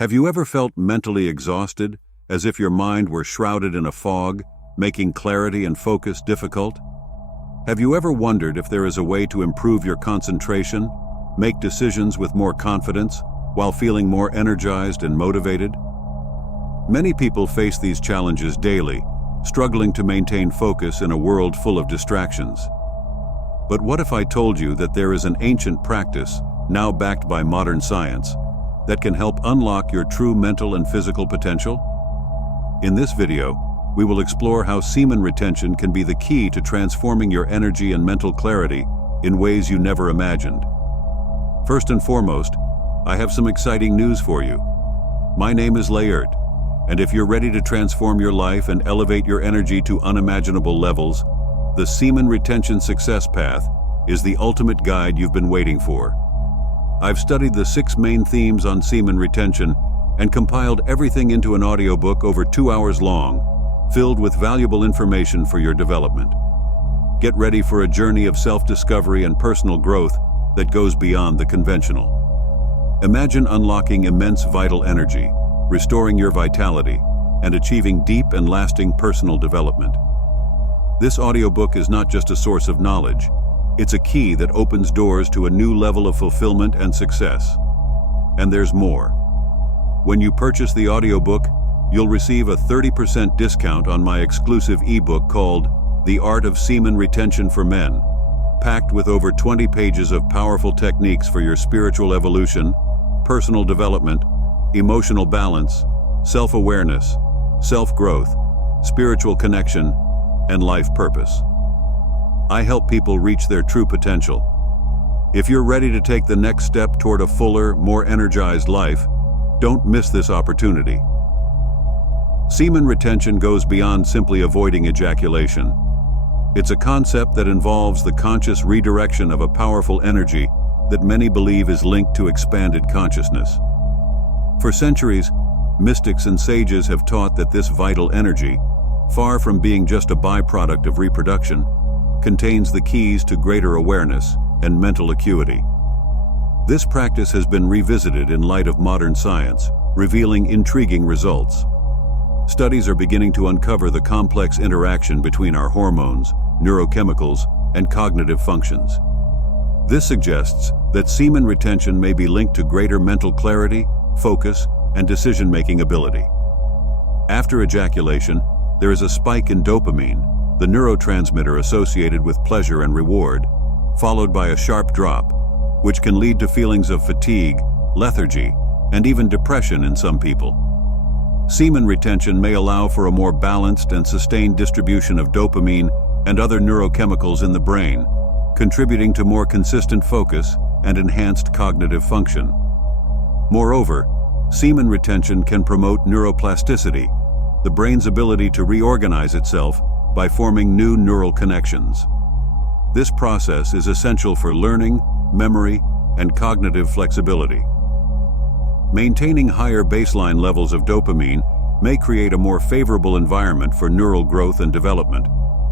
Have you ever felt mentally exhausted, as if your mind were shrouded in a fog, making clarity and focus difficult? Have you ever wondered if there is a way to improve your concentration, make decisions with more confidence, while feeling more energized and motivated? Many people face these challenges daily, struggling to maintain focus in a world full of distractions. But what if I told you that there is an ancient practice, now backed by modern science, that can help unlock your true mental and physical potential? In this video, we will explore how semen retention can be the key to transforming your energy and mental clarity in ways you never imagined. First and foremost, I have some exciting news for you. My name is Layert, and if you're ready to transform your life and elevate your energy to unimaginable levels, the Semen Retention Success Path is the ultimate guide you've been waiting for. I've studied the 6 main themes on semen retention and compiled everything into an audiobook over 2 hours long, filled with valuable information for your development. Get ready for a journey of self-discovery and personal growth that goes beyond the conventional. Imagine unlocking immense vital energy, restoring your vitality, and achieving deep and lasting personal development. This audiobook is not just a source of knowledge, it's a key that opens doors to a new level of fulfillment and success. And there's more. When you purchase the audiobook, you'll receive a 30% discount on my exclusive ebook called The Art of Semen Retention for Men, packed with over 20 pages of powerful techniques for your spiritual evolution, personal development, emotional balance, self-awareness, self-growth, spiritual connection, and life purpose. I help people reach their true potential. If you're ready to take the next step toward a fuller, more energized life, don't miss this opportunity. Semen retention goes beyond simply avoiding ejaculation. It's a concept that involves the conscious redirection of a powerful energy that many believe is linked to expanded consciousness. For centuries, mystics and sages have taught that this vital energy, far from being just a byproduct of reproduction, contains the keys to greater awareness and mental acuity. This practice has been revisited in light of modern science, revealing intriguing results. Studies are beginning to uncover the complex interaction between our hormones, neurochemicals, and cognitive functions. This suggests that semen retention may be linked to greater mental clarity, focus, and decision-making ability. After ejaculation, there is a spike in dopamine, the neurotransmitter associated with pleasure and reward, followed by a sharp drop, which can lead to feelings of fatigue, lethargy, and even depression in some people. Semen retention may allow for a more balanced and sustained distribution of dopamine and other neurochemicals in the brain, contributing to more consistent focus and enhanced cognitive function. Moreover, semen retention can promote neuroplasticity, the brain's ability to reorganize itself by forming new neural connections. This process is essential for learning, memory, and cognitive flexibility. Maintaining higher baseline levels of dopamine may create a more favorable environment for neural growth and development,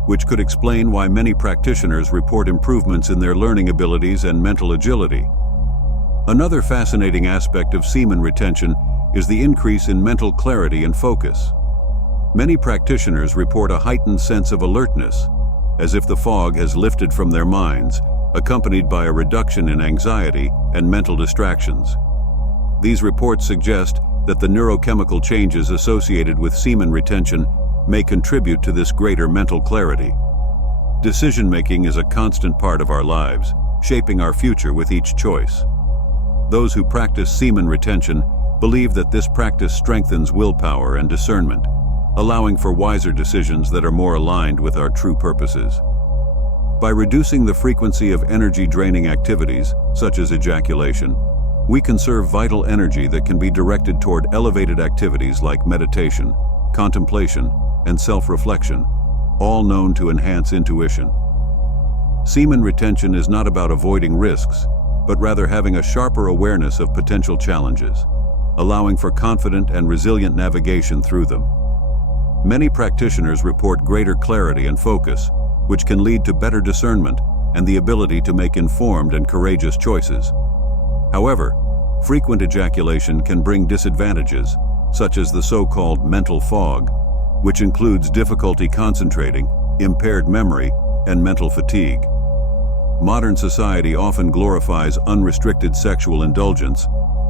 which could explain why many practitioners report improvements in their learning abilities and mental agility. Another fascinating aspect of semen retention is the increase in mental clarity and focus. Many practitioners report a heightened sense of alertness, as if the fog has lifted from their minds, accompanied by a reduction in anxiety and mental distractions. These reports suggest that the neurochemical changes associated with semen retention may contribute to this greater mental clarity. Decision-making is a constant part of our lives, shaping our future with each choice. Those who practice semen retention believe that this practice strengthens willpower and discernment, allowing for wiser decisions that are more aligned with our true purposes. By reducing the frequency of energy-draining activities, such as ejaculation, we conserve vital energy that can be directed toward elevated activities like meditation, contemplation, and self-reflection, all known to enhance intuition. Semen retention is not about avoiding risks, but rather having a sharper awareness of potential challenges, allowing for confident and resilient navigation through them. Many practitioners report greater clarity and focus, which can lead to better discernment and the ability to make informed and courageous choices. However, frequent ejaculation can bring disadvantages, such as the so-called mental fog, which includes difficulty concentrating, impaired memory, and mental fatigue. Modern society often glorifies unrestricted sexual indulgence,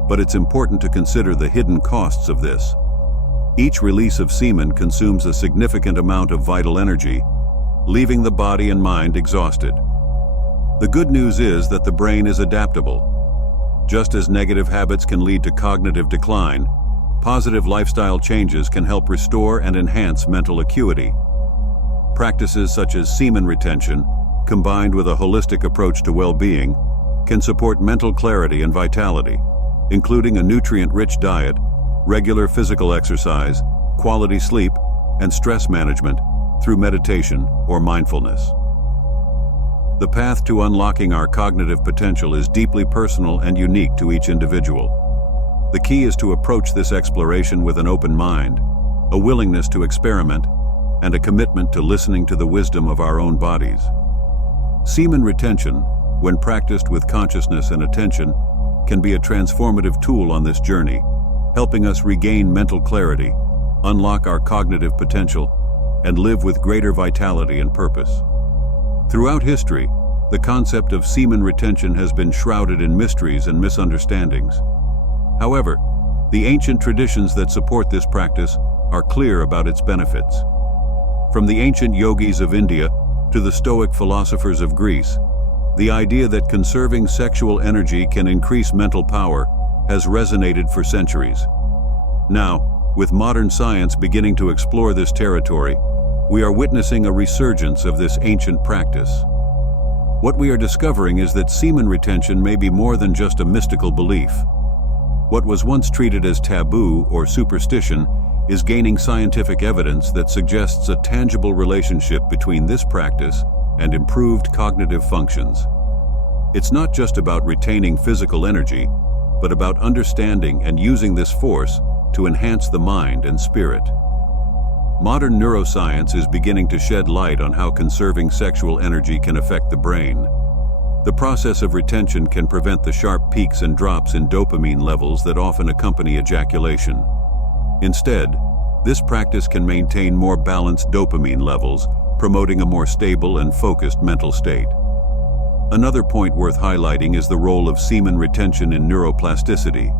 but it's important to consider the hidden costs of this. Each release of semen consumes a significant amount of vital energy, leaving the body and mind exhausted. The good news is that the brain is adaptable. Just as negative habits can lead to cognitive decline, positive lifestyle changes can help restore and enhance mental acuity. Practices such as semen retention, combined with a holistic approach to well-being, can support mental clarity and vitality, including a nutrient-rich diet, regular physical exercise, quality sleep, and stress management through meditation or mindfulness. The path to unlocking our cognitive potential is deeply personal and unique to each individual. The key is to approach this exploration with an open mind, a willingness to experiment, and a commitment to listening to the wisdom of our own bodies. Semen retention, when practiced with consciousness and attention, can be a transformative tool on this journey, helping us regain mental clarity, unlock our cognitive potential, and live with greater vitality and purpose. Throughout history, the concept of semen retention has been shrouded in mysteries and misunderstandings. However, the ancient traditions that support this practice are clear about its benefits. From the ancient yogis of India to the Stoic philosophers of Greece, the idea that conserving sexual energy can increase mental power has resonated for centuries. Now, with modern science beginning to explore this territory, we are witnessing a resurgence of this ancient practice. What we are discovering is that semen retention may be more than just a mystical belief. What was once treated as taboo or superstition is gaining scientific evidence that suggests a tangible relationship between this practice and improved cognitive functions. It's not just about retaining physical energy, but about understanding and using this force to enhance the mind and spirit. Modern neuroscience is beginning to shed light on how conserving sexual energy can affect the brain. The process of retention can prevent the sharp peaks and drops in dopamine levels that often accompany ejaculation. Instead, this practice can maintain more balanced dopamine levels, promoting a more stable and focused mental state. Another point worth highlighting is the role of semen retention in neuroplasticity.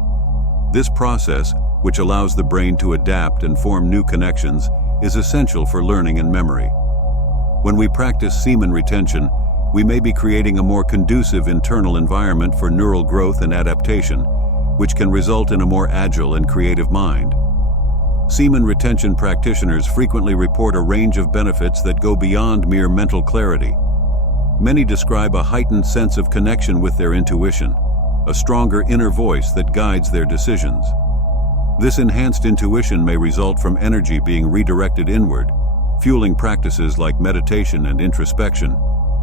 This process, which allows the brain to adapt and form new connections, is essential for learning and memory. When we practice semen retention, we may be creating a more conducive internal environment for neural growth and adaptation, which can result in a more agile and creative mind. Semen retention practitioners frequently report a range of benefits that go beyond mere mental clarity. Many describe a heightened sense of connection with their intuition, a stronger inner voice that guides their decisions. This enhanced intuition may result from energy being redirected inward, fueling practices like meditation and introspection,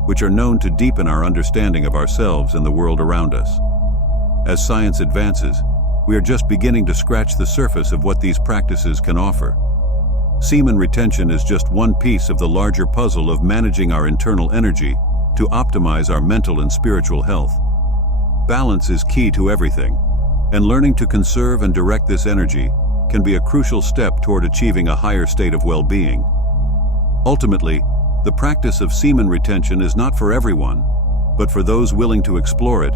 which are known to deepen our understanding of ourselves and the world around us. As science advances, we are just beginning to scratch the surface of what these practices can offer. Semen retention is just one piece of the larger puzzle of managing our internal energy to optimize our mental and spiritual health. Balance is key to everything, and learning to conserve and direct this energy can be a crucial step toward achieving a higher state of well-being. Ultimately, the practice of semen retention is not for everyone, but for those willing to explore it,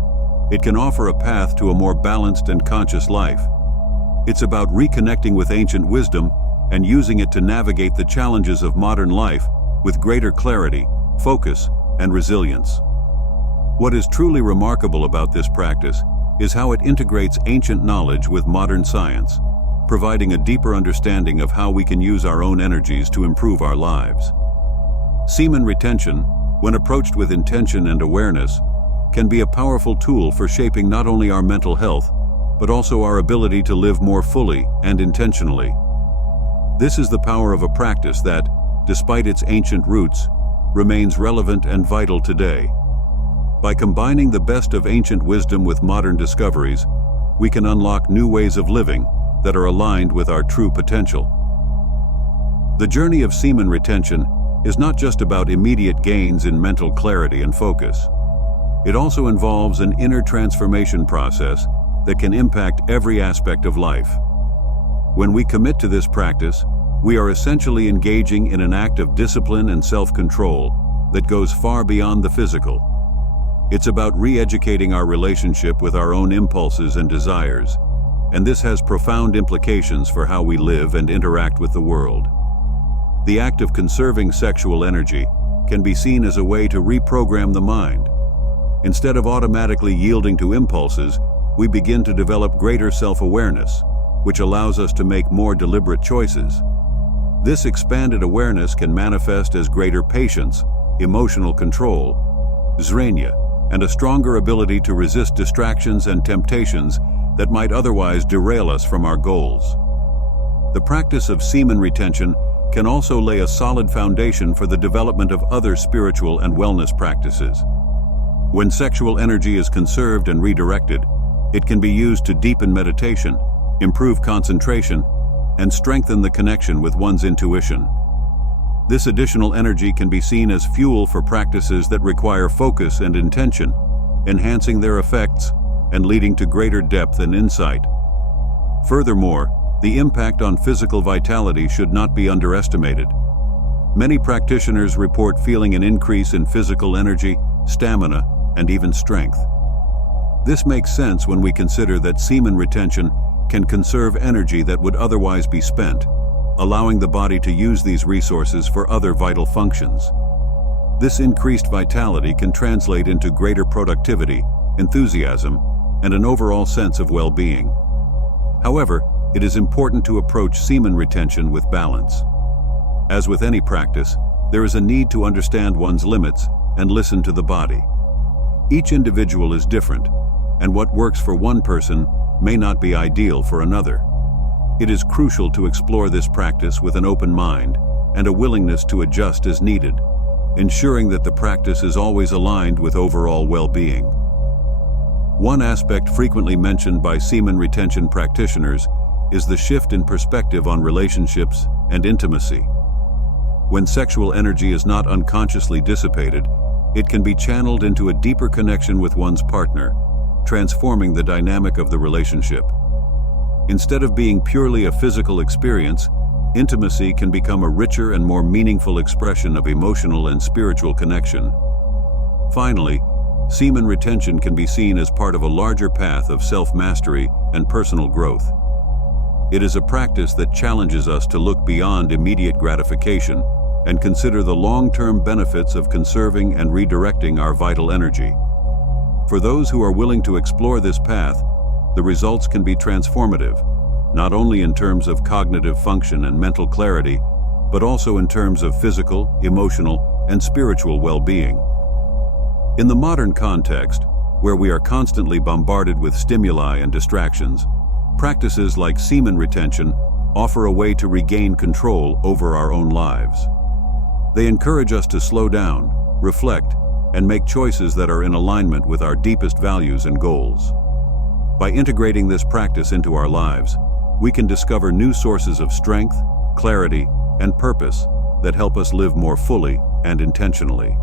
it can offer a path to a more balanced and conscious life. It's about reconnecting with ancient wisdom and using it to navigate the challenges of modern life with greater clarity, focus, and resilience. What is truly remarkable about this practice is how it integrates ancient knowledge with modern science, providing a deeper understanding of how we can use our own energies to improve our lives. Semen retention, when approached with intention and awareness, can be a powerful tool for shaping not only our mental health, but also our ability to live more fully and intentionally. This is the power of a practice that, despite its ancient roots, remains relevant and vital today. By combining the best of ancient wisdom with modern discoveries, we can unlock new ways of living that are aligned with our true potential. The journey of semen retention is not just about immediate gains in mental clarity and focus. It also involves an inner transformation process that can impact every aspect of life. When we commit to this practice, we are essentially engaging in an act of discipline and self-control that goes far beyond the physical. It's about re-educating our relationship with our own impulses and desires, and this has profound implications for how we live and interact with the world. The act of conserving sexual energy can be seen as a way to reprogram the mind. Instead of automatically yielding to impulses, we begin to develop greater self-awareness, which allows us to make more deliberate choices. This expanded awareness can manifest as greater patience, emotional control, zrenia, and a stronger ability to resist distractions and temptations that might otherwise derail us from our goals. The practice of semen retention can also lay a solid foundation for the development of other spiritual and wellness practices. When sexual energy is conserved and redirected, it can be used to deepen meditation, improve concentration, and strengthen the connection with one's intuition. This additional energy can be seen as fuel for practices that require focus and intention, enhancing their effects and leading to greater depth and insight. Furthermore, the impact on physical vitality should not be underestimated. Many practitioners report feeling an increase in physical energy, stamina, and even strength. This makes sense when we consider that semen retention can conserve energy that would otherwise be spent, allowing the body to use these resources for other vital functions. This increased vitality can translate into greater productivity, enthusiasm, and an overall sense of well-being. However, it is important to approach semen retention with balance. As with any practice, there is a need to understand one's limits and listen to the body. Each individual is different, and what works for one person may not be ideal for another. It is crucial to explore this practice with an open mind and a willingness to adjust as needed, ensuring that the practice is always aligned with overall well-being. One aspect frequently mentioned by semen retention practitioners is the shift in perspective on relationships and intimacy. When sexual energy is not unconsciously dissipated, it can be channeled into a deeper connection with one's partner, transforming the dynamic of the relationship. Instead of being purely a physical experience, intimacy can become a richer and more meaningful expression of emotional and spiritual connection. Finally, semen retention can be seen as part of a larger path of self-mastery and personal growth. It is a practice that challenges us to look beyond immediate gratification and consider the long-term benefits of conserving and redirecting our vital energy. For those who are willing to explore this path, the results can be transformative, not only in terms of cognitive function and mental clarity, but also in terms of physical, emotional, and spiritual well-being. In the modern context, where we are constantly bombarded with stimuli and distractions, practices like semen retention offer a way to regain control over our own lives. They encourage us to slow down, reflect, and make choices that are in alignment with our deepest values and goals. By integrating this practice into our lives, we can discover new sources of strength, clarity, and purpose that help us live more fully and intentionally.